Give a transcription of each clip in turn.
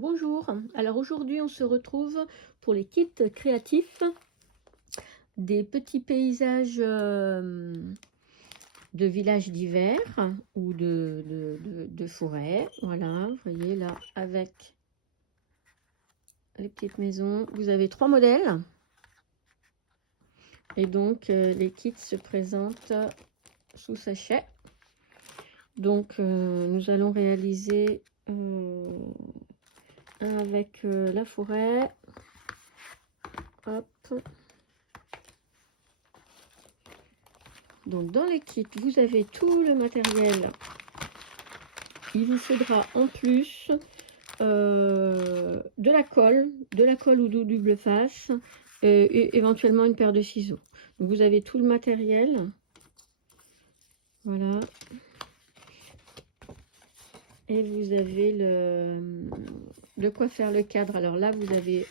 Bonjour, alors aujourd'hui on se retrouve pour les kits créatifs des petits paysages de villages d'hiver ou de forêt. Voilà, vous voyez là avec les petites maisons. Vous avez 3 modèles et donc les kits se présentent sous sachet. Donc nous allons réaliser un avec la forêt. Hop. Donc dans les kits, vous avez tout le matériel. Il vous faudra en plus de la colle ou de double face, et éventuellement une paire de ciseaux. Donc vous avez tout le matériel. Voilà. Et vous avez de quoi faire le cadre. Alors là, vous avez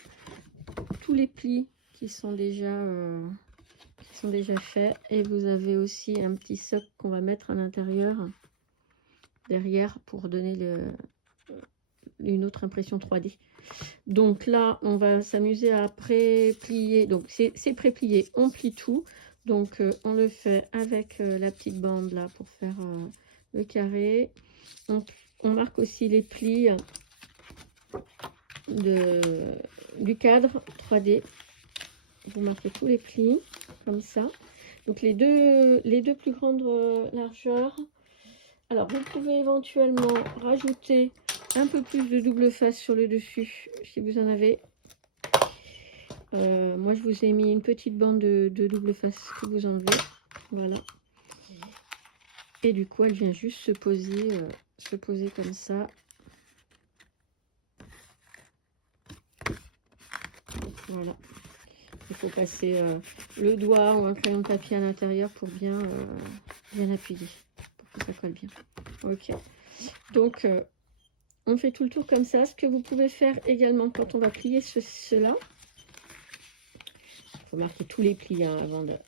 tous les plis qui sont déjà faits. Et vous avez aussi un petit socle qu'on va mettre à l'intérieur, derrière, pour donner une autre impression 3D. Donc là, on va s'amuser à pré-plier. Donc c'est pré-plié, on plie tout. Donc on le fait avec la petite bande là pour faire le carré. On marque aussi les plis du cadre 3D. Vous marquez tous les plis comme ça. Donc les deux plus grandes largeurs. Alors vous pouvez éventuellement rajouter un peu plus de double face sur le dessus si vous en avez. Moi je vous ai mis une petite bande de double face que vous enlevez. Voilà. Et du coup elle vient juste se poser comme ça. Voilà. Il faut passer le doigt ou un crayon de papier à l'intérieur pour bien appuyer, pour que ça colle bien. Ok. Donc on fait tout le tour comme ça. Ce que vous pouvez faire également quand on va plier cela, il faut marquer tous les plis hein,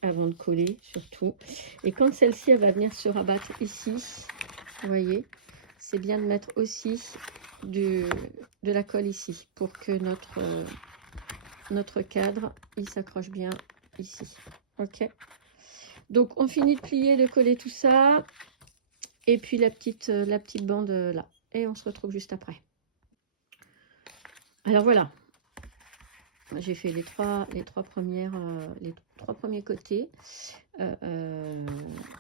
avant de coller surtout. Et quand celle-ci elle va venir se rabattre ici, vous voyez, c'est bien de mettre aussi de la colle ici pour que notre cadre il s'accroche bien ici. Ok. Donc on finit de plier, de coller tout ça. Et puis la petite bande là. Et on se retrouve juste après. Alors voilà. J'ai fait les trois premiers côtés.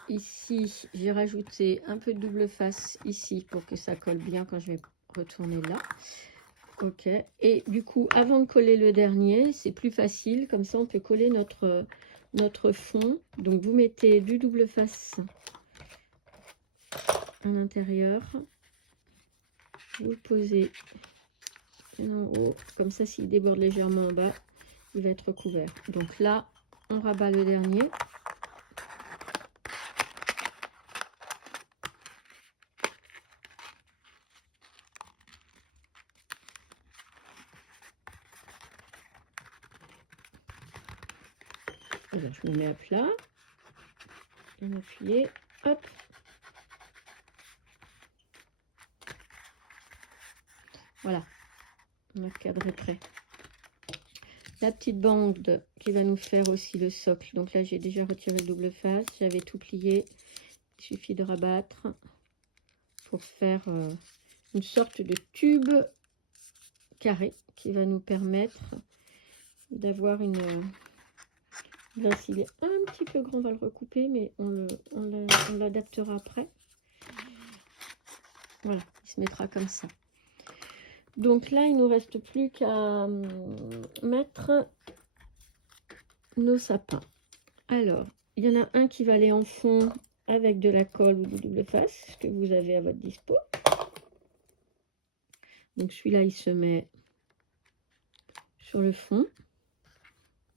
Ici, j'ai rajouté un peu de double face ici pour que ça colle bien quand je vais retourner là. Ok. Et du coup, avant de coller le dernier, c'est plus facile. Comme ça, on peut coller notre fond. Donc, vous mettez du double face à l'intérieur. Vous le posez en haut. Comme ça, s'il déborde légèrement en bas, il va être recouvert. Donc là, on rabat le dernier. Alors, je me mets à plat. On appuie. Hop. Voilà. Notre cadre est prêt. La petite bande qui va nous faire aussi le socle. Donc là, j'ai déjà retiré le double face. J'avais tout plié. Il suffit de rabattre pour faire une sorte de tube carré qui va nous permettre d'avoir une... Là, s'il est un petit peu grand, on va le recouper, mais on l'adaptera après. Voilà, il se mettra comme ça. Donc là, il ne nous reste plus qu'à mettre nos sapins. Alors, il y en a un qui va aller en fond avec de la colle ou du double face que vous avez à votre dispo. Donc celui-là, il se met sur le fond.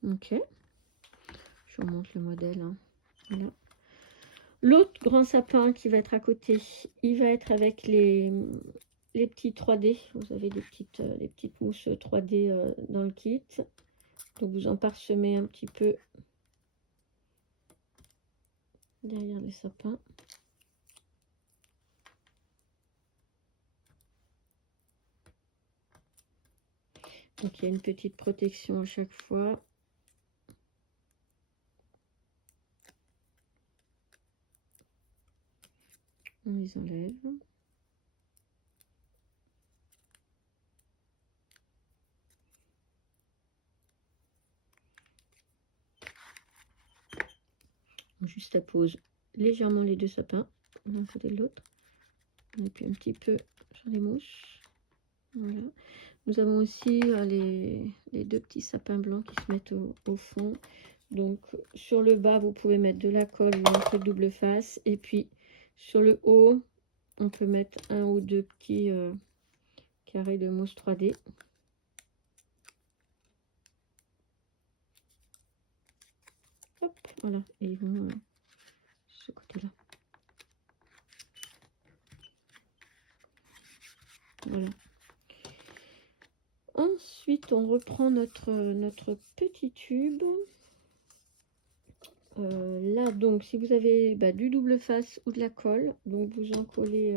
Ok. Je vous montre le modèle. Hein. Voilà. L'autre grand sapin qui va être à côté, il va être avec les petits 3D. Vous avez des petites mousses 3D dans le kit. Donc vous en parsemez un petit peu derrière les sapins. Donc il y a une petite protection à chaque fois. On les enlève. On justapose légèrement les deux sapins, l'un côté de l'autre. Et puis un petit peu sur les mousses. Voilà. Nous avons aussi les deux petits sapins blancs qui se mettent au fond. Donc sur le bas, vous pouvez mettre de la colle ou un peu de double face. Et puis sur le haut, on peut mettre un ou deux petits carrés de mousse 3D. Hop, voilà. Et ils vont ce côté-là. Voilà. Ensuite, on reprend notre petit tube. Là, donc, si vous avez du double face ou de la colle, donc vous en collez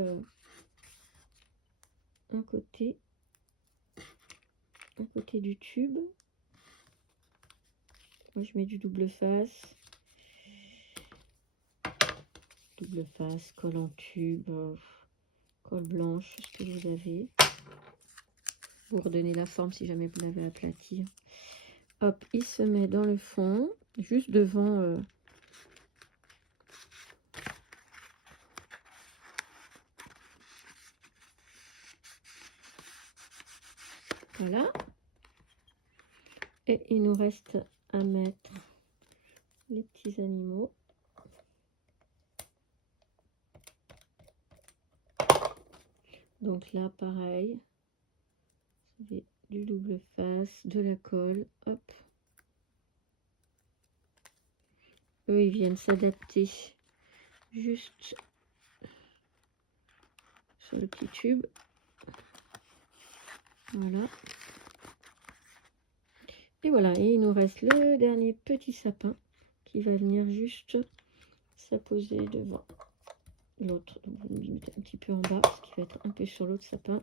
un côté du tube. Moi, je mets du double face, colle en tube, colle blanche, ce que vous avez. Vous redonnez la forme si jamais vous l'avez aplati. Hop, il se met dans le fond, juste devant. Voilà. Et il nous reste à mettre les petits animaux. Donc là, pareil, vous avez du double face, de la colle, hop. Eux, ils viennent s'adapter juste sur le petit tube. Voilà. Et voilà, et il nous reste le dernier petit sapin qui va venir juste s'apposer devant l'autre. Donc vous le mettez un petit peu en bas, ce qui va être un peu sur l'autre sapin.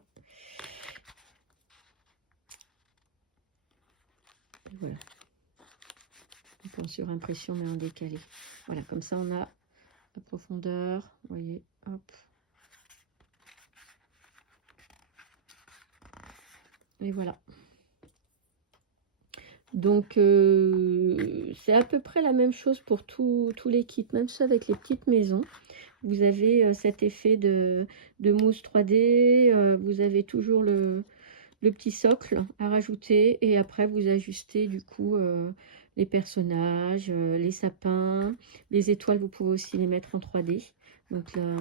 Et voilà. Donc en surimpression mais en décalé. Voilà, comme ça on a la profondeur. Vous voyez, hop. Et voilà. Donc c'est à peu près la même chose pour tous les kits, même ceux avec les petites maisons. Vous avez cet effet de mousse 3D, vous avez toujours le petit socle à rajouter et après vous ajustez du coup les personnages, les sapins, les étoiles, vous pouvez aussi les mettre en 3D. Donc là,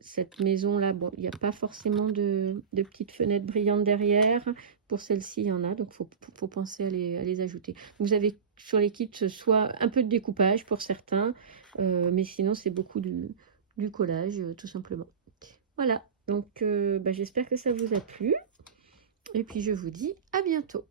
cette maison là, bon, il n'y a pas forcément de petites fenêtres brillantes derrière. Pour celle-ci, il y en a, donc faut penser à les ajouter. Vous avez sur les kits soit un peu de découpage pour certains, mais sinon c'est beaucoup du collage tout simplement. Voilà, donc j'espère que ça vous a plu. Et puis je vous dis à bientôt.